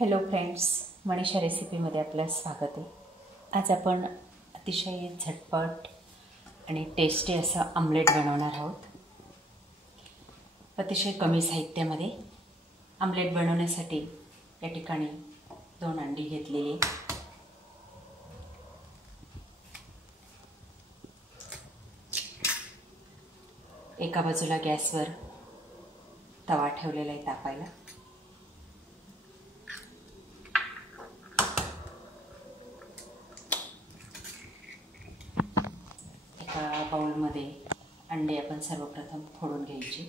Hello friends, Manisha रेसिपीमध्ये आपलं स्वागत आहे। आज आपण अतिशय झटपट आणि टेस्टी असं आमलेट बनवणार आहोत। अतिशय कमी साहित्यामध्ये आमलेट बनवण्यासाठी या ठिकाणी 2 अंडी घेतलेली। एका बाजूला गॅसवर तवा ठेवलेला आहे तापायला। एका बाउलमध्ये अंडे आपण सर्वप्रथम फोडून घ्यायचे।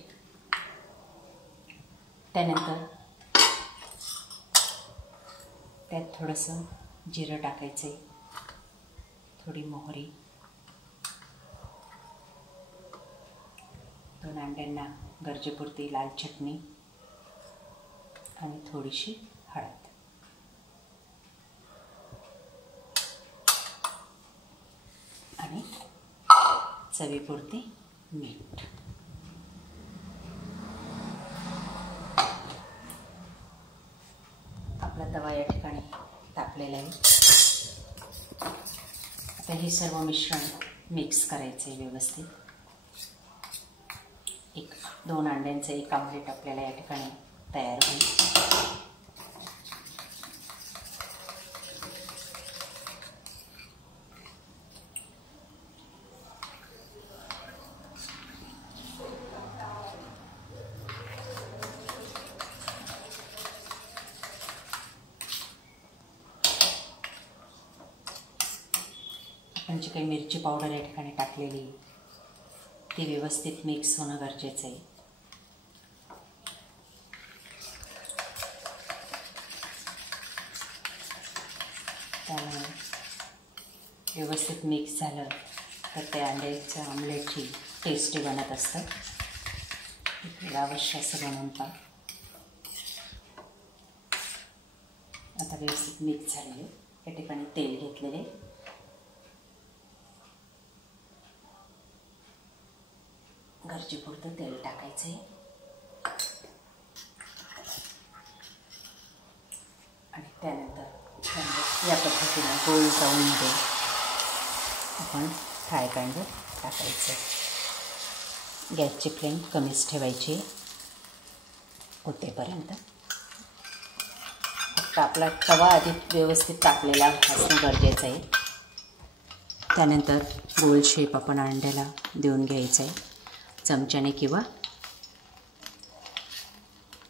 त्यानंतर त्यात थोडंसं जिरं टाकायचं, थोडी मोहरी, 2 अंड्यांना गरजेपुरती लाल चटणी आणि थोडीशी हळद आणि चवीपुरती मीठ। आपला तवा या ठिकाणी तापलेला आहे। आता हे सर्व मिश्रण मिक्स करायचं आहे व्यवस्थित। 2 अंड्यांचं एक आमलेट आपल्याला या ठिकाणी तयार होईल। आपण जी काही मिरची पावडर या ठिकाणी टाकलेली ती व्यवस्थित मिक्स होणं गरजेचं आहे। त्यामुळे व्यवस्थित मिक्स झालं तर त्या अंड्याचं आमलेटची टेस्टी बनत असतं। अवश्य असं बनवून पहा। आता व्यवस्थित मिक्स झालेले या ठिकाणी तेल घेतलेले, गरजेपुरतं तेल टाकायचं आहे आणि त्यानंतर या पद्धतीने गोल राऊंडमध्ये आपण फ्राय पॅनवर टाकायचं। गॅसची फ्लेम कमीच ठेवायची होतेपर्यंत। फक्त आपला तवा आधी व्यवस्थित तापलेला असणं गरजेचं आहे। त्यानंतर गोल शेप आपण अंड्याला देऊन घ्यायचा आहे चमच्याने, किंवा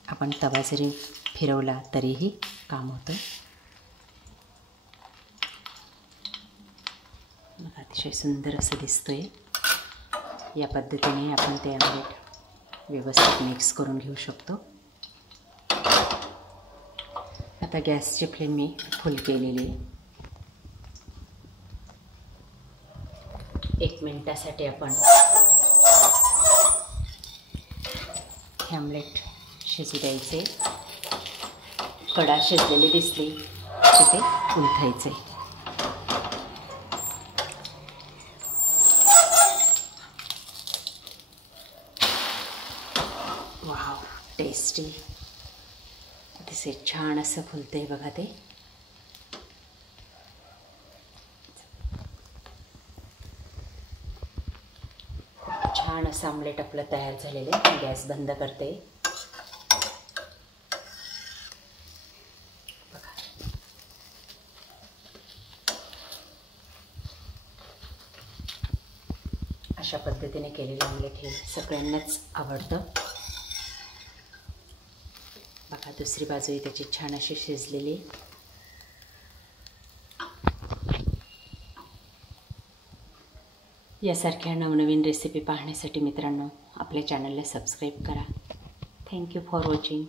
आपण तवा जरी फिरवला तरीही काम होतं। अतिशय सुंदर असं दिसतंय। या पद्धतीने आपण ते आमलेट व्यवस्थित मिक्स करून घेऊ शकतो। आता गॅसची फ्लेम मी फुल केलेली आहे। 1 मिनिटासाठी आपण हे आमलेट शिजू द्यायचे। कडा शिजलेली दिसली की ते उलटायचे। वाव, टेस्टी, अतिशय छान असं फुलतंय बघा ते। छान असं आमलेट आपलं तयार झालेलं आहे। गॅस बंद करते। अशा पद्धतीने केलेलं आमलेट हे सगळ्यांनाच आवडतं। बघा, दुसरी बाजूही त्याची छान अशी शिजलेली। यासारख्या नवनवीन रेसिपी पाहण्यासाठी मित्रांनो आपल्या चॅनलला सबस्क्राईब करा। Thank you for watching.